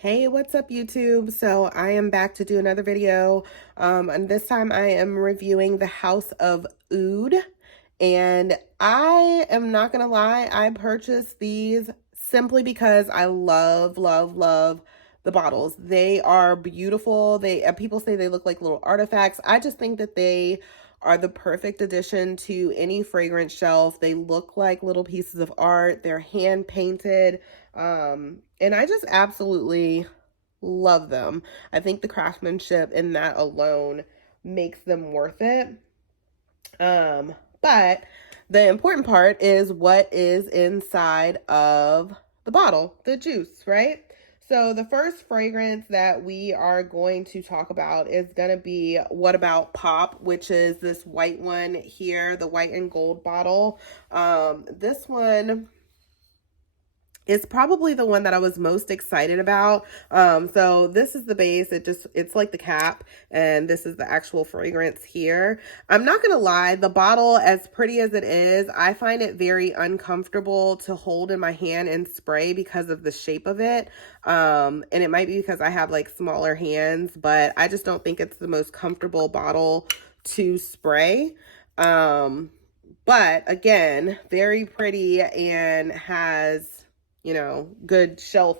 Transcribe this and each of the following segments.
Hey, what's up, YouTube? So I am back to do another video. And this time I am reviewing the House of Oud. And I am not gonna lie, I purchased these simply because I love the bottles. They are beautiful. People say they look like little artifacts. I just think that they are the perfect addition to any fragrance shelf. They look like little pieces of art. They're hand painted. And I just absolutely love them. I think the craftsmanship in that alone makes them worth it. But the important part is what is inside of the bottle, the juice, right? So the first fragrance that we are going to talk about is going to be What About Pop, which is this white one here, the white and gold bottle. This one is probably the one that I was most excited about. So this is the base. It's like the cap, and this is the actual fragrance here. I'm not gonna lie, the bottle, as pretty as it is, I find it very uncomfortable to hold in my hand and spray because of the shape of it. And it might be because I have like smaller hands, but I just don't think it's the most comfortable bottle to spray. But again, very pretty and has, good shelf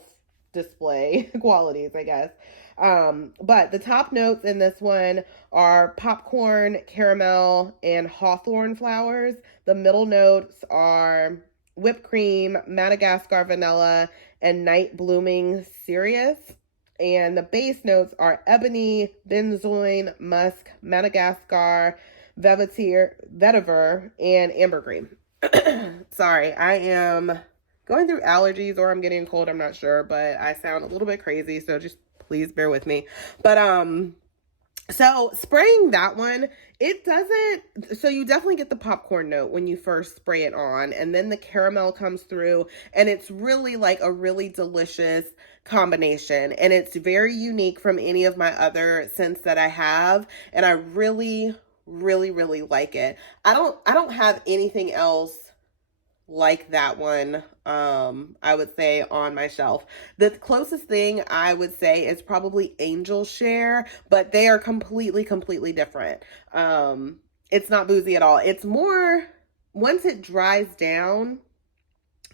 display qualities, I guess. But the top notes in this one are popcorn, caramel, and hawthorn flowers. The middle notes are whipped cream, Madagascar vanilla, and night blooming cereus. And the base notes are ebony, benzoin, musk, Madagascar, vetiver, and ambergris. Sorry, I am going through allergies or I'm getting a cold, I'm not sure, but I sound a little bit crazy, so just please bear with me. But so spraying that one, it doesn't, so you definitely get the popcorn note when you first spray it on, and then the caramel comes through, and it's really like a really delicious combination, and it's very unique from any of my other scents that I have, and I really like it. I don't have anything else like that one, I would say, on my shelf. The closest thing I would say is probably Angel Share, but they are completely different. It's not boozy at all. It's more, once it dries down,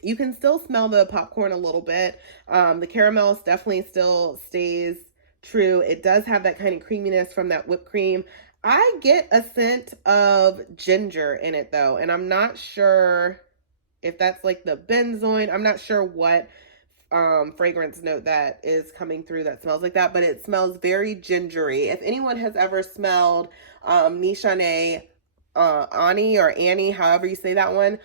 you can still smell the popcorn a little bit. The caramel definitely still stays true. It does have that kind of creaminess from that whipped cream. I get a scent of ginger in it though, and I'm not sure if that's like the benzoin. I'm not sure what fragrance note that is coming through that smells like that, but it smells very gingery. If anyone has ever smelled Nishane Ani or Annie, however you say that one,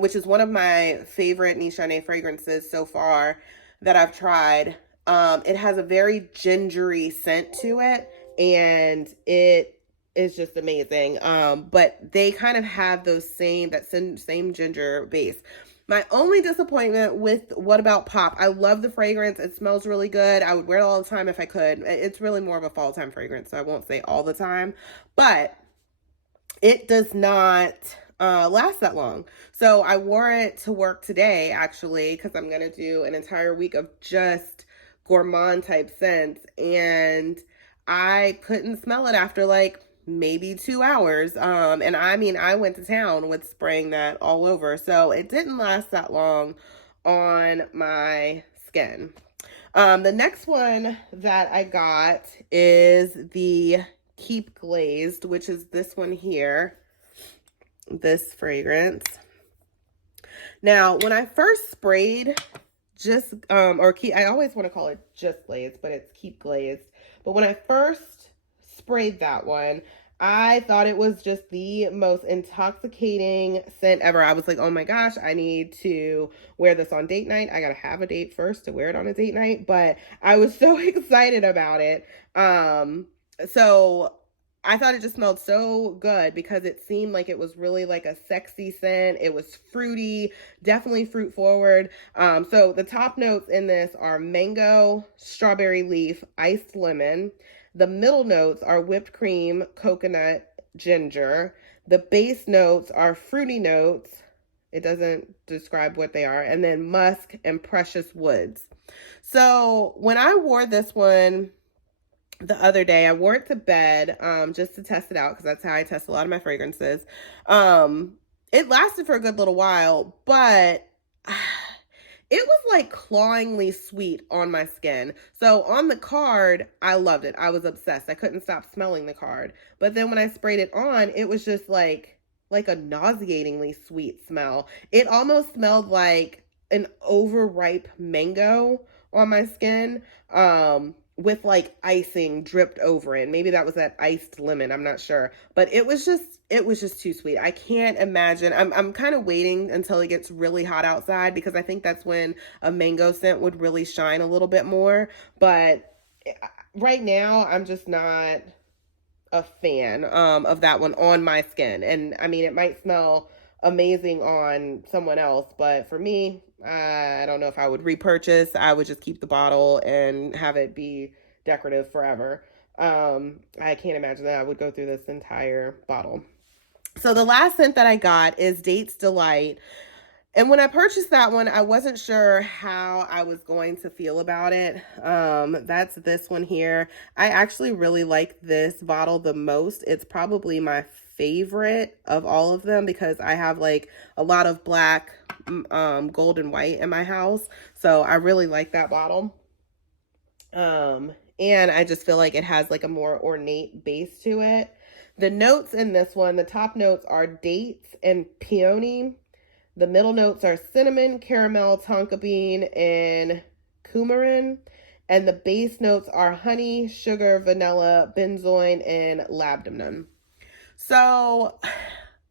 which is one of my favorite Nishane fragrances so far that I've tried, it has a very gingery scent to it, and it is just amazing. But they kind of have that same ginger base. My only disappointment with What About Pop, I love the fragrance. It smells really good. I would wear it all the time if I could. It's really more of a fall time fragrance, so I won't say all the time, but it does not last that long. So I wore it to work today, actually, because I'm going to do an entire week of just gourmand type scents, and I couldn't smell it after like maybe 2 hours. And I mean, I went to town with spraying that all over. So it didn't last that long on my skin. The next one that I got is the Keep Glazed, which is this one here, this fragrance. Now, when I first sprayed I always want to call it just glazed, but it's Keep Glazed. But when I first sprayed that one, I thought it was just the most intoxicating scent ever. I was like, oh my gosh, I need to wear this on date night. I gotta have a date first to wear it on a date night, but I was so excited about it. So I thought it just smelled so good because it seemed like it was really like a sexy scent. It was fruity, definitely fruit forward. So the top notes in this are mango, strawberry leaf, iced lemon. The middle notes are whipped cream, coconut, ginger. The base notes are fruity notes. It doesn't describe what they are. And then musk and precious woods. So when I wore this one the other day, I wore it to bed just to test it out because that's how I test a lot of my fragrances. It lasted for a good little while, but it was like clawingly sweet on my skin. So on the card, I loved it. I was obsessed. I couldn't stop smelling the card. But then when I sprayed it on, it was just like a nauseatingly sweet smell. It almost smelled like an overripe mango on my skin. With like icing dripped over it. Maybe that was that iced lemon, I'm not sure. But it was just too sweet. I can't imagine. I'm kind of waiting until it gets really hot outside because I think that's when a mango scent would really shine a little bit more. But right now, I'm just not a fan of that one on my skin. And I mean, it might smell amazing on someone else, but for me, I don't know if I would repurchase. I would just keep the bottle and have it be decorative forever. I can't imagine that I would go through this entire bottle. So the last scent that I got is Date's Delight. And when I purchased that one, I wasn't sure how I was going to feel about it. That's this one here. I actually really like this bottle the most. It's probably my favorite of all of them because I have like a lot of black, gold and white in my house. So I really like that bottle. And I just feel like it has like a more ornate base to it. The notes in this one, the top notes are dates and peony. The middle notes are cinnamon, caramel, tonka bean, and coumarin. And the base notes are honey, sugar, vanilla, benzoin, and labdanum. So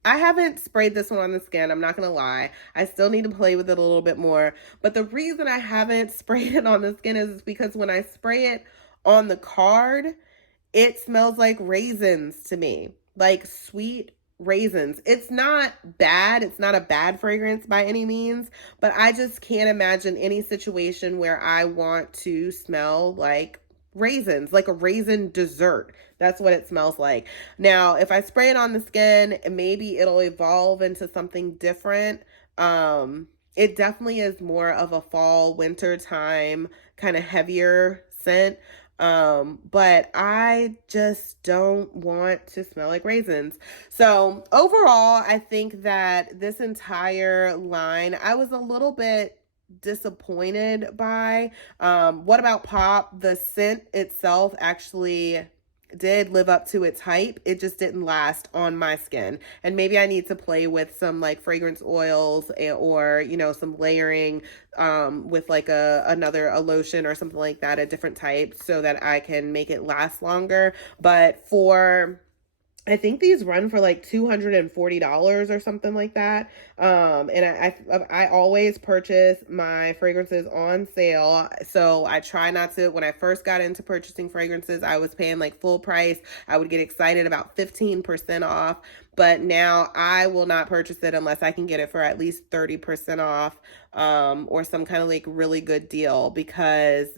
I haven't sprayed this one on the skin. I'm not going to lie. I still need to play with it a little bit more. But the reason I haven't sprayed it on the skin is because when I spray it on the card, it smells like raisins to me. Like sweet raisins. It's not bad. It's not a bad fragrance by any means, but I just can't imagine any situation where I want to smell like raisins, like a raisin dessert. That's what it smells like. Now, if I spray it on the skin, maybe it'll evolve into something different. It definitely is more of a fall, winter time, kind of heavier scent. But I just don't want to smell like raisins. So overall, I think that this entire line, I was a little bit disappointed by. What About Pop? The scent itself actually did live up to its hype. It just didn't last on my skin. And maybe I need to play with some like fragrance oils or, you know, some layering with like a lotion or something like that, a different type, so that I can make it last longer. But I think these run for like $240 or something like that. And I always purchase my fragrances on sale. So I try not to, when I first got into purchasing fragrances, I was paying like full price. I would get excited about 15% off. But now I will not purchase it unless I can get it for at least 30% off, or some kind of like really good deal, because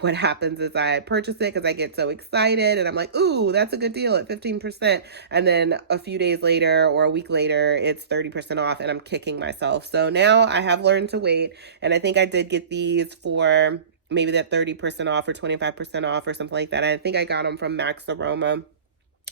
what happens is I purchase it because I get so excited and I'm like, ooh, that's a good deal at 15%. And then a few days later or a week later, it's 30% off and I'm kicking myself. So now I have learned to wait. And I think I did get these for maybe that 30% off or 25% off or something like that. I think I got them from Max Aroma.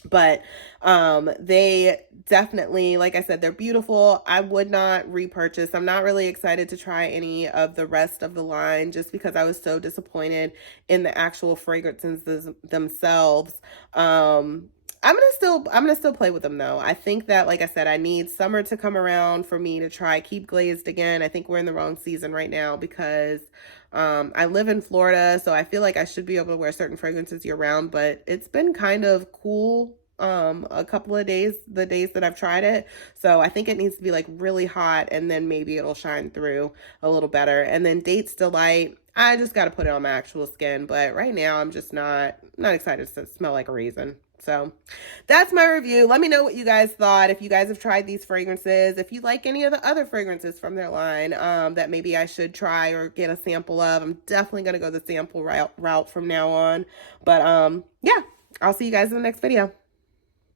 But they definitely, like I said, they're beautiful. I would not repurchase. I'm not really excited to try any of the rest of the line just because I was so disappointed in the actual fragrances themselves. I'm gonna still play with them though. I think that, like I said, I need summer to come around for me to try Keep Glazed again. I think we're in the wrong season right now because I live in Florida, so I feel like I should be able to wear certain fragrances year round, but it's been kind of cool a couple of days, the days that I've tried it. So I think it needs to be like really hot and then maybe it'll shine through a little better. And then Date's Delight, I just got to put it on my actual skin, but right now I'm just not excited to smell like a raisin. So that's my review. Let me know what you guys thought. If you guys have tried these fragrances, if you like any of the other fragrances from their line that maybe I should try or get a sample of. I'm definitely going to go the sample route from now on. But yeah, I'll see you guys in the next video.